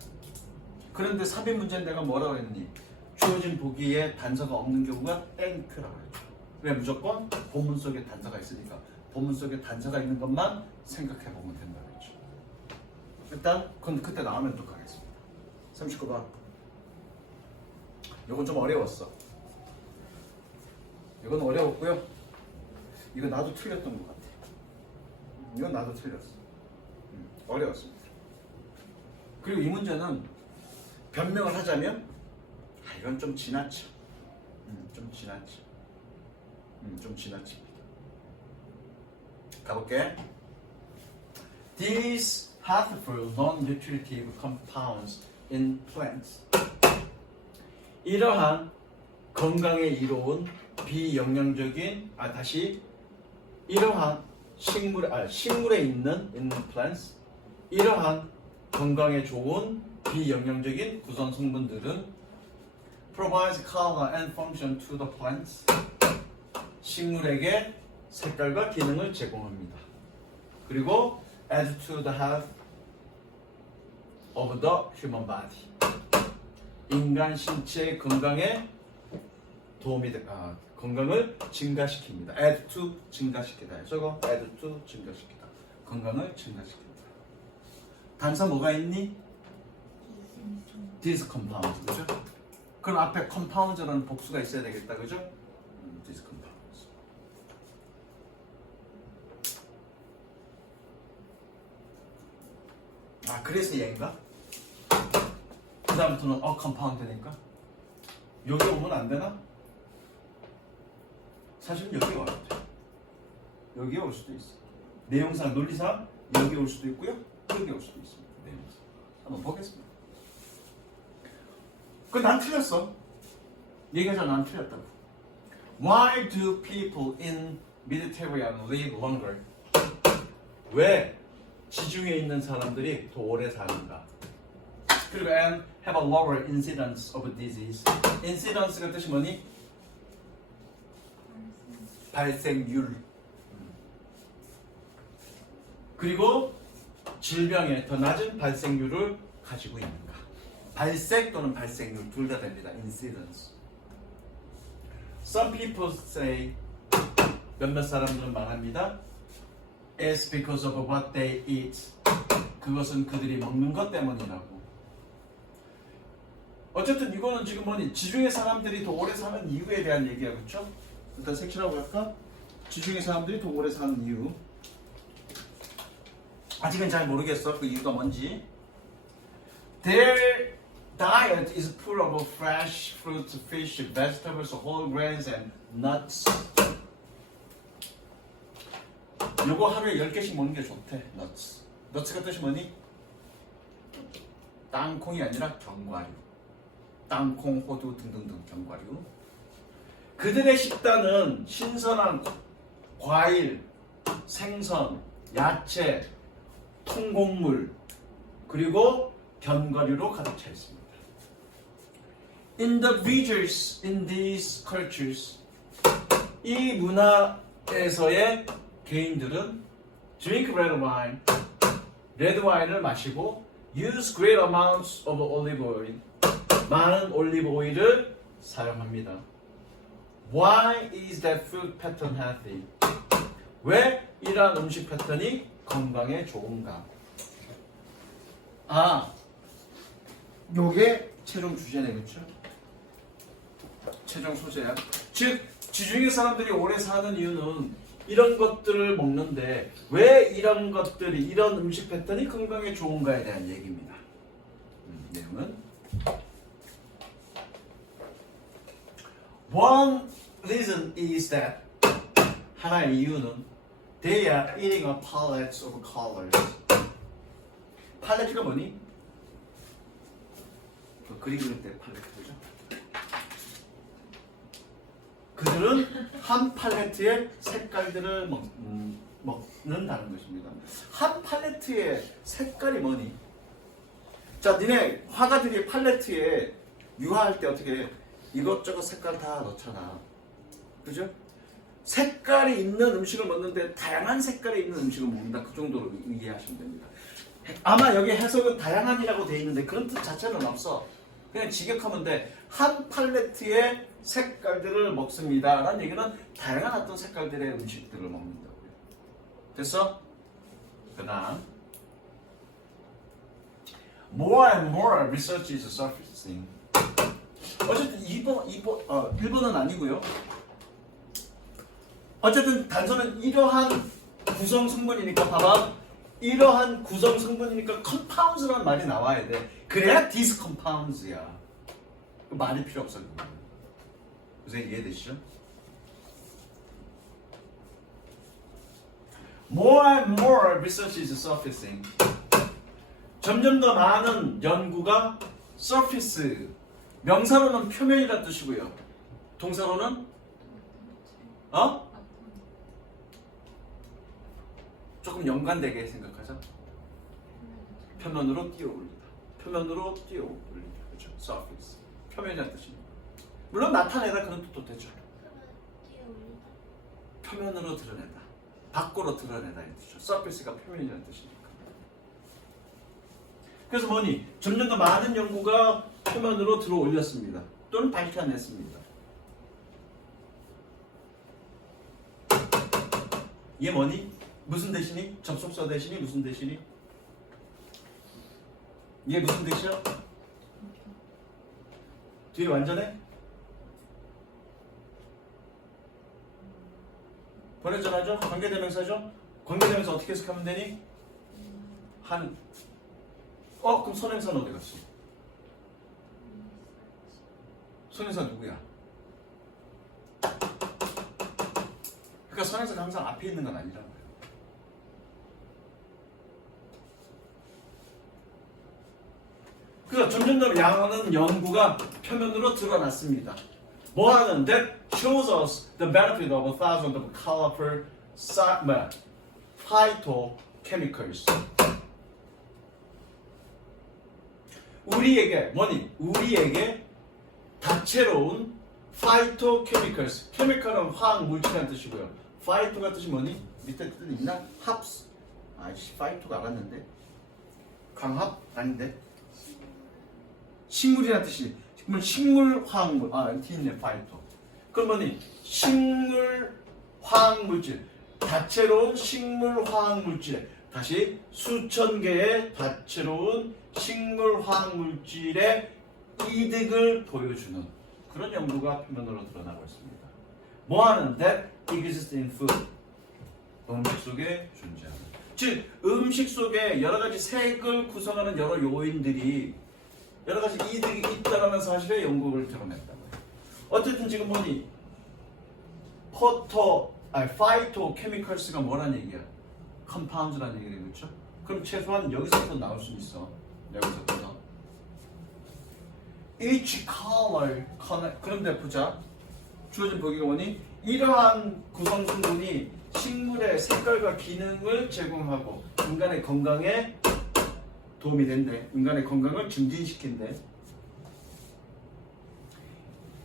그런데 삽입 문제는 내가 뭐라고 했니? 주어진 보기에 단서가 없는 경우가 땡크라고 했죠. 왜? 무조건 본문 속에 단서가 있으니까 본문 속에 단서가 있는 것만 생각해 보면 된다고 했죠. 일단 그건 그때 나오면 또 가겠습니다. 39번. 이건 좀 어려웠어. 이건 어려웠고요. 이거 나도 틀렸던 것 같아. 이건 나도 틀렸어. 어려웠습니다. 그리고 이 문제는 변명을 하자면 이건 좀 지나쳐. 좀 지나칩니다. 가볼게. These harmful non-nutritive compounds in plants. 이러한 건강에 이로운 비영양적인 이러한 식물에 있는 plants. 이러한 건강에 좋은 비영양적인 구성 성분들은 provides color and function to the plants. 식물에게 색깔과 기능을 제공합니다. 그리고 add to the health of the human body. 인간 신체의 건강에 도움이 건강을 증가시킵니다. add to 증가시키다. 저거 add to 증가시키다. 건강을 증가시킵니다. 단서 뭐가 있니? discompound, 그죠? 그럼 앞에 compound라는 복수가 있어야 되겠다, 그죠? discompound. 아, 그래서 얘인가? 그 다음부터는 compound 되니까 여기 오면 안 되나? 사실은 여기 와야 돼. 여기에 올 수도 있어. 내용상, 논리상 여기 올 수도 있고요. 여기 올 수도 있습니다. 내용상. 한번 보겠습니다. 난 틀렸어. 얘기하자 난 틀렸다고. Why do people in Mediterranean live longer? 왜 지중해에 있는 사람들이 더 오래 사는가? 그리고 and have a lower incidence of disease. incidence가 뜻이 뭐니? 발생률. 그리고 질병의 더 낮은 발생률을 가지고 있는가? 발생 또는 발생률 둘 다 됩니다. incidence. Some people say 몇몇 사람들은 말합니다. It's because of what they eat. 그것은 그들이 먹는 것 때문이라고. 어쨌든 이거는 지금 뭐니? 지중해 사람들이 더 오래 사는 이유에 대한 얘기야, 그렇죠? 일단 색칠하고 할까? 지중해 사람들이 더 오래 사는 이유. 아직은 잘 모르겠어. 그 이유가 뭔지. Their diet is full of fresh fruit, fish, vegetables, whole grains, and nuts. 요거 하루에 10개씩 먹는 게 좋대. nuts. nuts가 뜻이 뭐니? 땅콩이 아니라 견과류. 땅콩, 호두 등등등 견과류. 그들의 식단은 신선한 과일, 생선, 야채, 통곡물, 그리고 견과류로 가득 차 있습니다. Individuals in these cultures, 이 문화에서의 개인들은 drink red wine, 레드 와인을 마시고 use great amounts of olive oil, 많은 올리브 오일을 사용합니다. Why is that food pattern healthy? 왜 이러한 음식 패턴이 건강에 좋은가? 아, 요게 최종 주제네, 그렇죠? 최종 소재야. 즉, 지중해 사람들이 오래 사는 이유는 이런 것들을 먹는데 왜 이런 것들이, 이런 음식 패턴이 건강에 좋은가에 대한 얘기입니다. 내용은 One reason is that, 하나의 이유는 they are eating a palette of colors. 팔레트가 뭐니? 그림 그릴 때 팔레트죠. 그들은 한 팔레트의 색깔들을 먹는다는 것입니다. 한 팔레트의 색깔이 뭐니? 자, 니네 화가들이 팔레트에 유화할 때 어떻게 해? 이것저것 색깔 다 넣잖아. 그죠? 색깔이 있는 음식을 먹는데 다양한 색깔이 있는 음식을 먹는다. 그 정도로 이해하시면 됩니다. 아마 여기 해석은 다양한이라고 돼 있는데 그런 뜻 자체는 없어. 그냥 직역하면 돼. 한 팔레트의 색깔들을 먹습니다. 라는 얘기는 다양한 어떤 색깔들의 음식들을 먹는다고요. 됐어? 그 다음 More and more research is surfacing. 어쨌든 1번은 아니고요. 어쨌든 단서는 이러한 구성 성분이니까 봐봐. 이러한 구성 성분이니까 compounds라는 말이 나와야 돼. 그래야 discompounds야. 말이 필요 없어. 그래서 이해되시죠? More and more research is surfacing. 점점 더 많은 연구가 surface. 명사로는 표면이라는 뜻이고요. 동사로는 조금 연관되게 생각하자. 표면으로 뛰어올리다. 표면으로 뛰어올리다. 그렇죠? surface. 표면이라는 뜻입니다. 물론 나타내다 그런 뜻도 되죠. 표면으로 드러내다. 밖으로 드러내다 이 뜻이죠. surface가 표면이라는 뜻이니까. 그래서 뭐니? 점점 더 많은 연구가 표면으로 들어올렸습니다. 또는 밝혀냈습니다. 이게 뭐니? 무슨 대신이? 접속사 대신이 무슨 대신이? 이게 무슨 대시야? 뒤에 완전해? 번외전화죠? 관계대명사죠? 관계대명사 어떻게 해석하면 되니? 한. 그럼 선행사는 어디 갔어? 선행사 누구야? 그러니까 선행사가 항상 앞에 있는 건 아니란 거예요. 그러니까 점점 더 양은 연구가 표면으로 드러났습니다. 뭐하는? That shows us the benefit of a thousand of colorful phytochemicals. 우리에게 뭐니? 우리에게 다채로운 phytochemicals. chemical은 화학 물질이라는 뜻이고요. phyto가 뜻이 뭐니? 밑에 뜻 있나? 합스. 아이씨, phyto가 알았는데. 광합 아닌데. 식물이라는 뜻이. 그러면 식물 화학물. 뒤에 있네. phyto. 그럼 뭐니? 식물 화학 물질. 다채로운 식물 화학 물질. 다시 수천 개의 다채로운 식물 화학 물질의 이득을 보여주는 그런 연구가 표면으로 드러나고 있습니다. 뭐하는? That exists in food. 음식 속에 존재하는. 즉 음식 속에 여러 가지 색을 구성하는 여러 요인들이 여러 가지 이득이 있다는 사실에 연구를 드러냈다고요. 어쨌든 지금 보니 phytochemicals가 뭐라는 얘기야? compounds라는 얘기를 그렇죠? 그럼 최소한 여기서부터 나올 수 있어. 여기서부터. Each color 그런데 보자. 주어진 보기가 뭐니? 이러한 구성성분이 식물의 색깔과 기능을 제공하고 인간의 건강에 도움이 된대. 인간의 건강을 증진시킨대.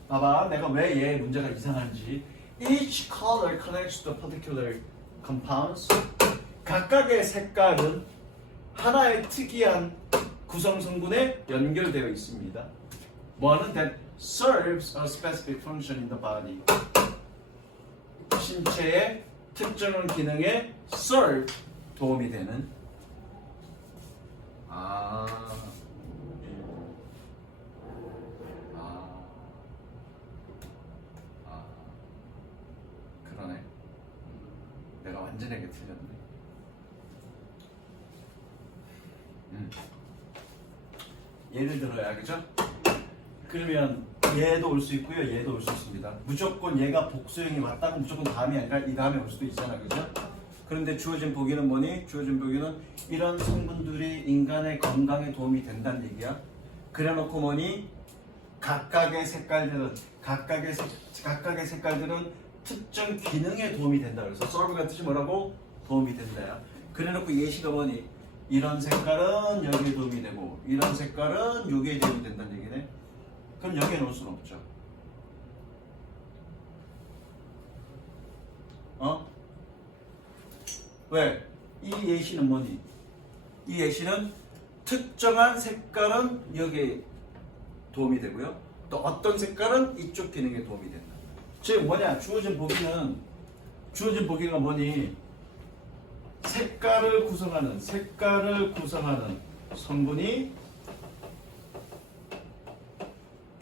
봐봐, 내가 왜 얘 문제가 이상한지. Each color connects to particular compounds. 각각의 색깔은 하나의 특이한 구성성분에 연결되어 있습니다. 뭐하는? That serves a specific function in the body. 신체의 특정한 기능에 serve, 도움이 되는. 그러네. 내가 완전하게 틀렸네. 예를 들어야 그죠? 그러면 얘도 올 수 있고요, 얘도 올 수 있습니다. 무조건 얘가 복수형이 왔다고 무조건 다음이 아니라 이 다음에 올 수도 있잖아, 그죠? 그런데 주어진 보기는 뭐니? 주어진 보기는 이런 성분들이 인간의 건강에 도움이 된다는 얘기야. 그래놓고 뭐니? 각각의 색깔들은 특정 기능에 도움이 된다. 그래서 serve가 뜻이 뭐라고? 도움이 된다야. 그래놓고 예시가 뭐니? 이런 색깔은 여기에 도움이 되고 이런 색깔은 여기에 도움이 된다는 얘기네. 그럼 여기에 넣을 수는 없죠. 왜? 이 예시는 뭐니? 이 예시는 특정한 색깔은 여기에 도움이 되고요. 또 어떤 색깔은 이쪽 기능에 도움이 된다. 즉 뭐냐? 주어진 보기가 뭐니? 색깔을 구성하는 성분이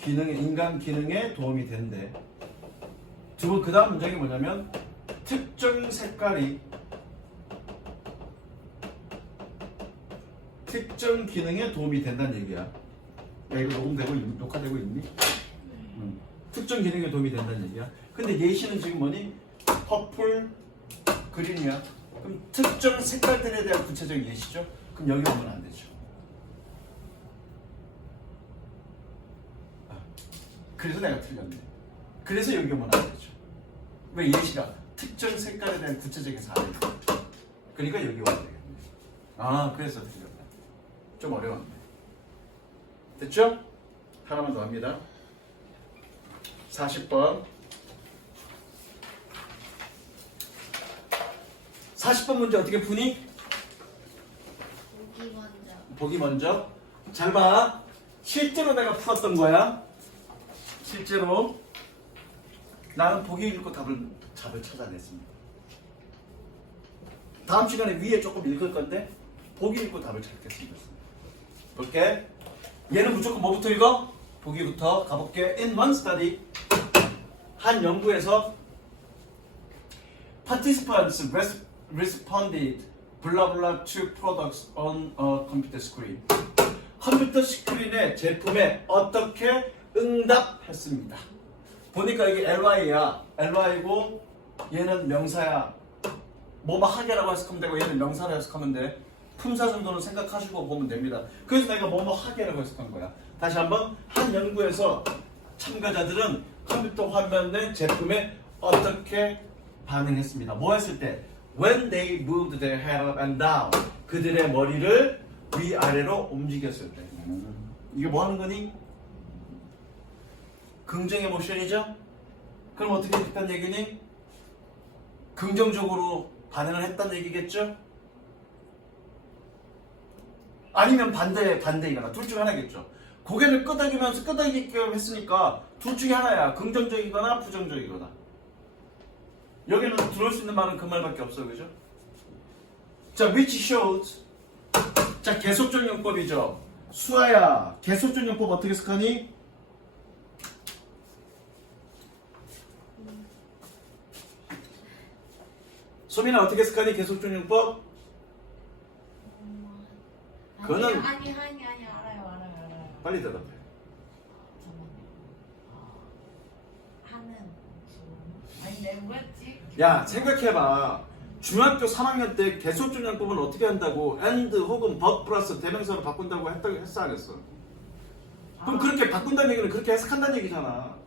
인간 기능에 도움이 된대. 그 다음 문장이 뭐냐면 특정 색깔이 특정 기능에 도움이 된다는 얘기야. 야, 이거 녹화되고 있니? 특정 기능에 도움이 된다는 얘기야. 근데 예시는 지금 뭐니? 퍼플, 그린이야. 그럼 특정 색깔들에 대한 구체적인 예시죠? 그럼 여기 오면 안 되죠. 그래서 내가 틀렸네. 그래서 여기 오면 안 되죠. 왜? 예시가 특정 색깔에 대한 구체적인 사례. 그러니까 여기 와야 되겠네. 그래서 틀렸다. 좀 어려웠네. 됐죠? 하나만 더 합니다. 40번. 40번 문제 어떻게 푸니? 보기 먼저. 잘 봐. 실제로 내가 풀었던 거야. 실제로 나는 보기 읽고 답을 찾아냈습니다. 다음 시간에 위에 조금 읽을 건데 보기 읽고 답을 찾겠습니다. 볼게. 얘는 무조건 뭐부터 읽어? 보기부터 가볼게. In one study, 한 연구에서 participants responded blah blah to products on a computer screen. 컴퓨터 스크린의 제품에 어떻게 응답했습니다. 보니까 이게 ly야. ly고 얘는 명사야. 뭐뭐 하게라고 해석하면 되고 얘는 명사로 해석하면 돼. 품사 정도는 생각하시고 보면 됩니다. 그래서 내가 뭐뭐 하게라고 해석한 거야. 다시 한번 한 연구에서 참가자들은 컴퓨터 화면의 제품에 어떻게 반응했습니다. 뭐 했을 때? When they moved their head up and down. 그들의 머리를 위아래로 움직였을 때. 이게 뭐 하는 거니? 긍정의 모션이죠? 그럼 어떻게 했다는 얘기니? 긍정적으로 반응을 했다는 얘기겠죠? 아니면 반대이거나 둘 중에 하나겠죠. 고개를 끄덕이면서 끄덕이게 했으니까 둘 중에 하나야. 긍정적이거나 부정적이거나. 여기는 들어올 수 있는 말은 그 말밖에 없어, 그죠? 자, which shows. 자, 계속적 용법이죠. 수아야, 계속적 용법 어떻게 해석하니? 소민아 어떻게 해석하니? 계속적 용법? 그거는 아니 알아요. 빨리 대답해. 하는 아니 내가 뭐였지? 야, 생각해봐. 중학교 3학년 때 계속적 용법은 어떻게 한다고? and 혹은 but 플러스 대명사로 바꾼다고 했어 안 했어? 그럼 그렇게 바꾼다는 얘기는 그렇게 해석한다는 얘기잖아.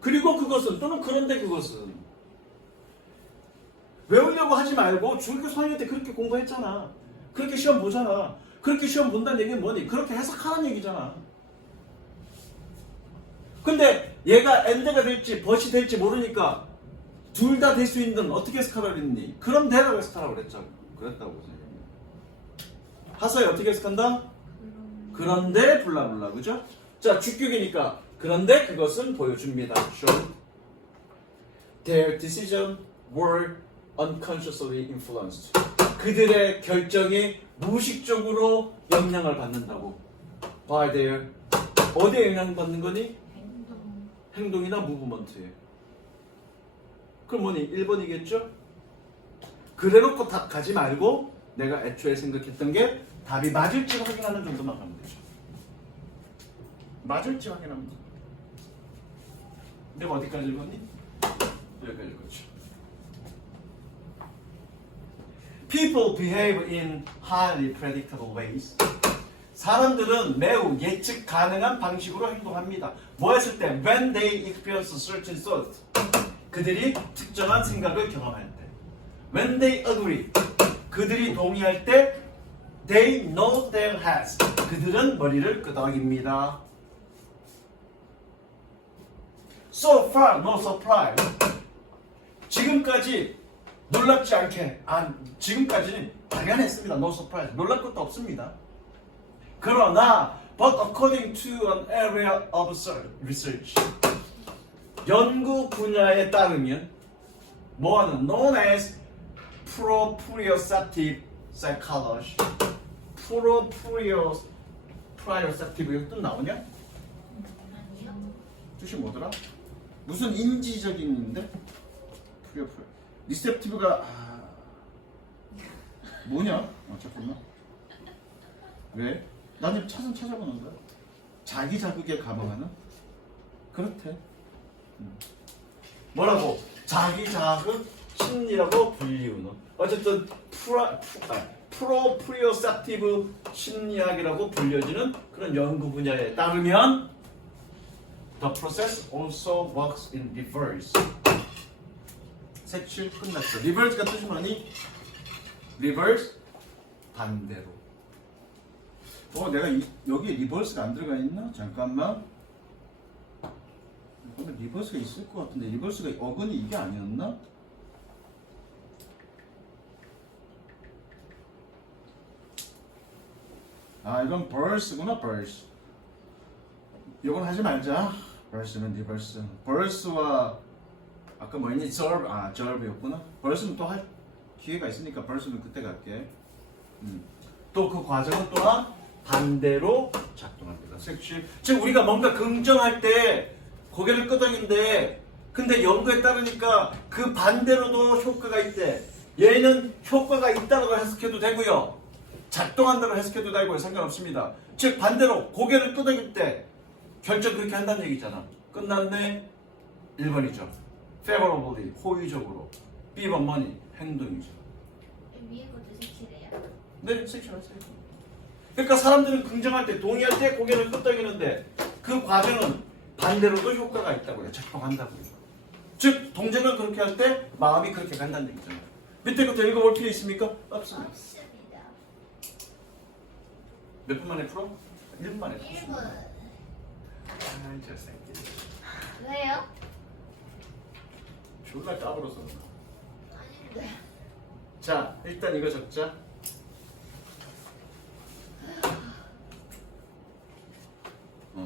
그리고 그것은 또는 그런데 그것은 외우려고 하지 말고 중학교 3학년 때 그렇게 공부했잖아. 그렇게 시험 보잖아. 그렇게 시험 본다는 얘기는 뭐니? 그렇게 해석하라는 얘기잖아. 근데 얘가 and가 될지 but이 될지 모르니까 둘 다 될 수 있는 어떻게 해석하라고 그랬니? 그럼 대라고 해석하라고 그랬다고. 하서이 어떻게 해석한다? 그런데 블라블라, 그죠? 자, 주격이니까 그런데 그것은 보여줍니다. Show. Their decision were unconsciously influenced. 그들의 결정이 무의식적으로 영향을 받는다고. by their. 어디에 영향을 받는 거니? 행동이나 무브먼트에. 그럼 뭐니? 1번이겠죠? 그래놓고 답 가지 말고 내가 애초에 생각했던 게 답이 맞을지 확인하는 정도만 가면 되죠. 맞을지 확인하면 돼. 내가 어디까지 읽었니? 여기까지 읽었죠. People behave in highly predictable ways. 사람들은 매우 예측 가능한 방식으로 행동합니다. 뭐 했을 때? When they experience certain thoughts. 그들이 특정한 생각을 경험할 때. When they agree. 그들이 동의할 때 They know their heads. 그들은 머리를 끄덕입니다. So far, no surprise. 지금까지 놀랍지 않게, 지금까지는 당연했습니다. No surprise. 놀랄 것도 없습니다. 그러나, but according to an area of research. 연구 분야에 따르면, 뭐하는 known as proprioceptive psychology. proprioceptive 이거 뜻 나오냐? 아니요. 뜻이 뭐더라? 무슨 인지적인인데? 리셉티브가 뭐냐? 잠깐만. 왜? 난 지금 찾아보는 거야. 자기 자극에 감응하는? 그렇대. 뭐라고? 자기 자극 심리라고 불리우는. 어쨌든 프로프리오셉티브 심리학이라고 불려지는 그런 연구 분야에 따르면 the process also works in reverse. 색칠 끝났어. reverse가 뜻이 뭐니? reverse 반대로. 내가 여기에 reverse가 안 들어가 있나? 잠깐만. reverse가 있을 것 같은데 reverse가 어근이 이게 아니었나? 이건 verse구나. verse. 이건 하지 말자. verse는 reverse. verse와 아까 뭐였니? verbe였구나. verse는 또 할 기회가 있으니까 verse는 그때 갈게. 또 그 과정은 또한 반대로 작동합니다. 즉 우리가 뭔가 긍정할 때 고개를 끄덕인데 근데 연구에 따르니까 그 반대로도 효과가 있대. 얘는 효과가 있다고 해석해도 되고요. 작동한다고 해석해도 되고요. 상관없습니다. 즉 반대로 고개를 끄덕일 때 결정 그렇게 한다는 얘기잖아. 끝났네. 1번이죠. favorably, 호의적으로. B번 money, 행동이죠. 위에 것도 색칠해요. 네, 섹션하세요. 그러니까 사람들은 긍정할 때, 동의할 때 고개를 끄덕이는데 그 과정은 반대로도 효과가 있다고요. 작동한다고요. 즉, 동작을 그렇게 할 때 마음이 그렇게 간다는 얘기잖아요. 밑에 것도 읽어볼 필요 있습니까? 없습니다. 없습니다. 몇 분 만에 풀어? 1분 만에 풀어. 1분. 아이, 저 새끼. 왜요? 졸라 까불어서. 아닌데. 자, 일단 이거 적자.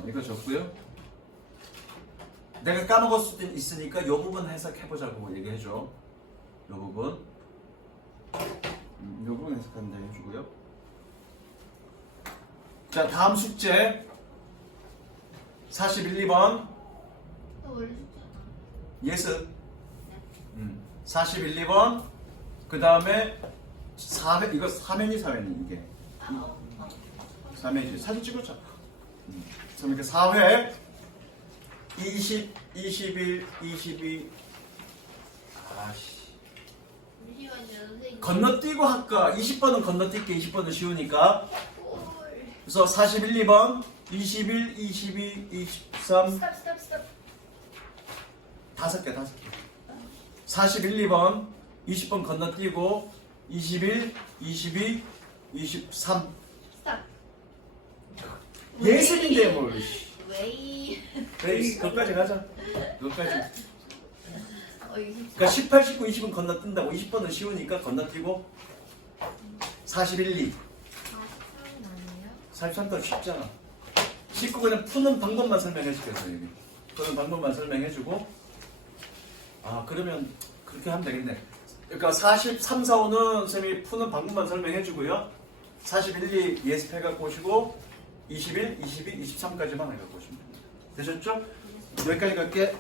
이거 적고요. 내가 까먹을 수도 있으니까 이 부분 해석해보자고 얘기해줘. 이 부분. 이 부분 해석한다 해주고요. 자, 다음 숙제. 41, 2번. 원래 숙제잖아. 예스. 41, 2번. 그 다음에 4회, 이거 3회니 4회니 이게. 3회지. 사진 찍었잖아. 그러니까 4회 20, 21, 22 아씨 잠시만요, 선생님. 건너뛰고 할까? 20번은 건너뛸게. 20번은 쉬우니까. 올. 그래서 41, 2번 21, 22, 23 스톱. 다섯 개 41, 2번 20번 건너뛰고 21, 22, 23 스톱. 예습인데 뭘. 웨이. 에이, 그것까지 가자. 그것까지. 이거 그러니까 18, 19, 20은 건너뛴다고. 20번은 쉬우니까 건너뛰고 41, 2 43 아니에요? 43도 쉽잖아. 19 그냥 푸는 방법만 설명해주겠어. 여기 푸는 방법만 설명해주고 그러면 그렇게 하면 되겠네. 그러니까 43, 4, 5는 선생님이 푸는 방법만 설명해주고요. 41, 2 예습해갖고 오시고 21, 22, 23까지만 해갖고 오시면 됩니다. 되셨죠? 여기까지 갈게.